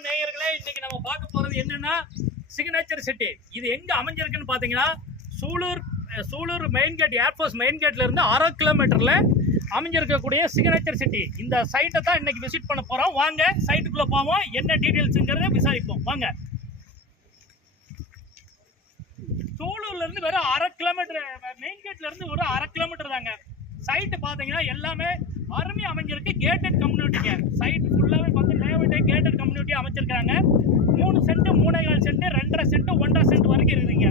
வணக்கம் நேயர்களே. இன்னைக்கு நம்ம பார்க்க போறது என்னன்னா சிக்னேச்சர் சிட்டி. இது எங்க அமைஞ்சிருக்குன்னு பாத்தீங்கன்னா Sulur main gate, air force main கேட்ல இருந்து 1/2 கிலோமீட்டர்ல அமைஞ்சிருக்கக்கூடிய சிக்னேச்சர் சிட்டி. இந்த சைட்டை தான் இன்னைக்கு விசிட் பண்ண போறோம். வாங்க சைட்டுக்குள்ள போவோம், என்ன டீடைல்ஸ்ங்கிறத விசாரிப்போம். வாங்க. சூலூர்ல இருந்து வெறும் 1/2 கிலோமீட்டர், மெயின் கேட்ல இருந்து ஒரு 1/2 கிலோமீட்டர் தாங்க. சைட்டு பாத்தீங்கன்னா எல்லாமே அருமையா அமைஞ்சிருக்கு. கேட்டட் கம்யூனிட்டிங்க. சைட் ஃபுல்லாவே பார்த்து லேஅவுட் கேட்டட் கம்யூனிட்டி அமைச்சிருக்காங்க. 3 சென்ட், 3.25 சென்ட், 2.5 சென்ட், 1.5 சென்ட் வரைக்கும் இருக்குதுங்க.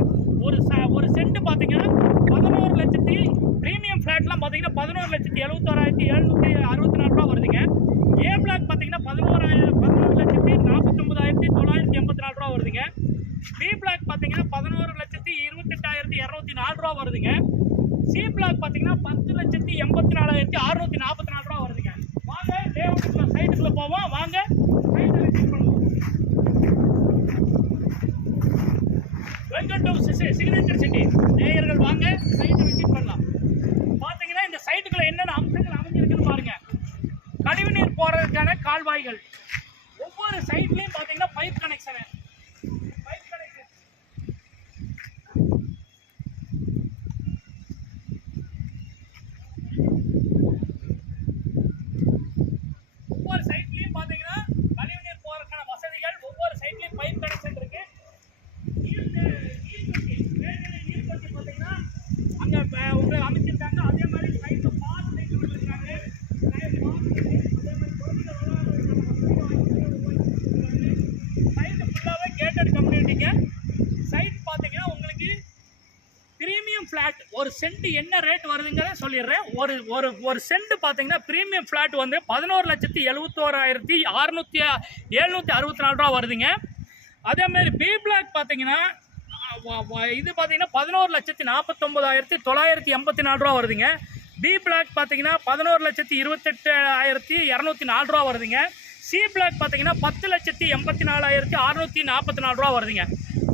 ஒரு சென்ட் பாத்தீங்கன்னா 11 லட்சத்தி பிரீமியம் ஃபிளாட்லாம் பாத்தீங்கன்னா 11,71,764 ரூபா வருதுங்க. ஏ பிளாக் பாத்தீங்கன்னா 11,49,984 ரூபா வருதுங்க. பி பிளாக் பாத்தீங்கன்னா 11,28,204 ரூபா வருதுங்க. சி பிளாக் பாத்தீங்கன்னா 10,84,644 ரூபா வருதுங்க. வாங்க லேஅவுட்டுக்குள்ள சைட்டுக்குள்ள போவோம். வாங்க சைட்டை விசிட் பண்ணுவோம். Welcome to signature city. நேயர்கள் வாங்க சைட்டை விசிட் பண்ணலாம். பாத்தீங்கன்னா இந்த சைட்டுக்குள்ள என்னென்ன அம்சங்கள் அமைஞ்சிருக்குன்னு பாருங்க. கழிவுநீர் போறதுக்கான கால்வாய்கள், ஒவ்வொரு சைட்லயும் பாத்தீங்கன்னா பைப் கனெக்ஷன். ஒவ்வொரு சைட்லயும் பாத்தீங்கன்னா கழிவுநீர் போறதுக்கான வசதிகள், ஒவ்வொரு சைட்லயும் பைப் கனெக்ஷன் இருக்கு. நீர் தொட்டி பாத்தீங்கன்னா அங்க உங்களுக்கு அமைச்சிருக்காங்க. அதே மாதிரி சைட்ல பாஸ் லைட் விட்டுருக்காங்க. சைட் ஃபுல்லாவே கேட்டட் கம்யூனிட்டிங்க. சைட் பாத்தீங்கன்னா உங்களுக்கு பிரீமியம் ஃபிளாட். ஒரு சென்ட் என்ன ரேட் வருதுங்கிறத சொல்லிடுறேன். ஒரு சென்ட் பார்த்தீங்கன்னா பிரீமியம் ஃபிளாட் வந்து 11,71,764 ரூபா வருதுங்க. அதேமாதிரி பி பிளாக் பார்த்தீங்கன்னா இது பார்த்தீங்கன்னா 11,49,984 ரூபா வருதுங்க. பி பிளாக் பார்த்தீங்கன்னா 11,28,204 ரூபா வருதுங்க. சி பிளாக் பார்த்தீங்கன்னா 10,84,644 ரூபா வருதுங்க.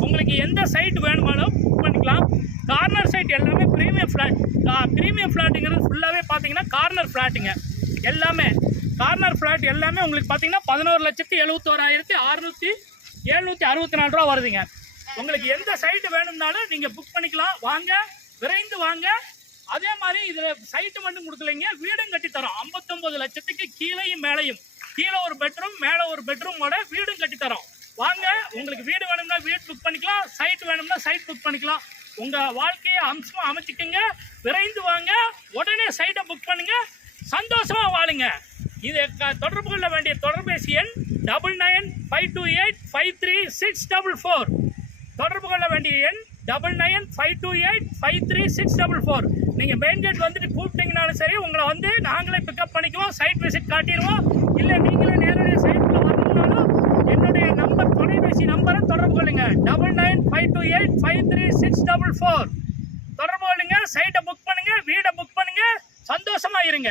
உங்களுக்கு எந்த சைட் வேணுமாலும் புக் பண்ணிக்கலாம். கார்னர் சைட் எல்லாமே பிரீமியம் ஃபிளாட். பிரீமியம் ஃபிளாட்டுங்கிறது ஃபுல்லாகவே பார்த்தீங்கன்னா கார்னர் ஃபிளாட்டுங்க. எல்லாமே கார்னர் ஃபிளாட் எல்லாமே உங்களுக்கு பார்த்தீங்கன்னா 11,71,764 ரூபா வருதுங்க. உங்களுக்கு எந்த சைட்டு வேணும்னாலும் நீங்கள் புக் பண்ணிக்கலாம். வாங்க, விரைந்து வாங்க. அதே மாதிரி இதில் சைட்டு மட்டும் கொடுக்கலைங்க, வீடும் கட்டித்தரோம். 59 லட்சத்துக்கு கீழேயும் மேலேயும், கீழே ஒரு பெட்ரூம் மேலே ஒரு பெட்ரூமோட வீடும் கட்டித்தரோம். வாங்க, உங்களுக்கு வீடு வேணும்னா வீடு புக் பண்ணிக்கலாம், சைட் வேணும்னா சைட் புக் பண்ணிக்கலாம். உங்கள் வாழ்க்கையை அம்சமாக அமைச்சிக்கங்க. விரைந்து வாங்க, உடனே சைட்டை புக் பண்ணுங்க, சந்தோஷமாக வாழுங்க. இது தொடர்பு கொள்ள வேண்டிய தொலைபேசி எண் 9952853644. தொடர்பு கொள்ள வேண்டிய எண் 9952853644. நீங்கள் மெயின் கேட் வந்துட்டு கூப்பிட்டீங்கனாலும் சரி, உங்களை வந்து நாங்களே பிக்கப் பண்ணிக்குவோம், சைட் விசிட் காட்டிடுவோம். இல்லை நீங்களே நேரடியாக சைட்டில் வரணும்னாலும் என்னுடைய தொலைபேசி நம்பரை தொடர்பு கொள்ளுங்க. 9952853644. தொடர்பு கொள்ளுங்க, சைட்டை புக் பண்ணுங்க, வீடை புக் பண்ணுங்க, சந்தோஷமா இருங்க.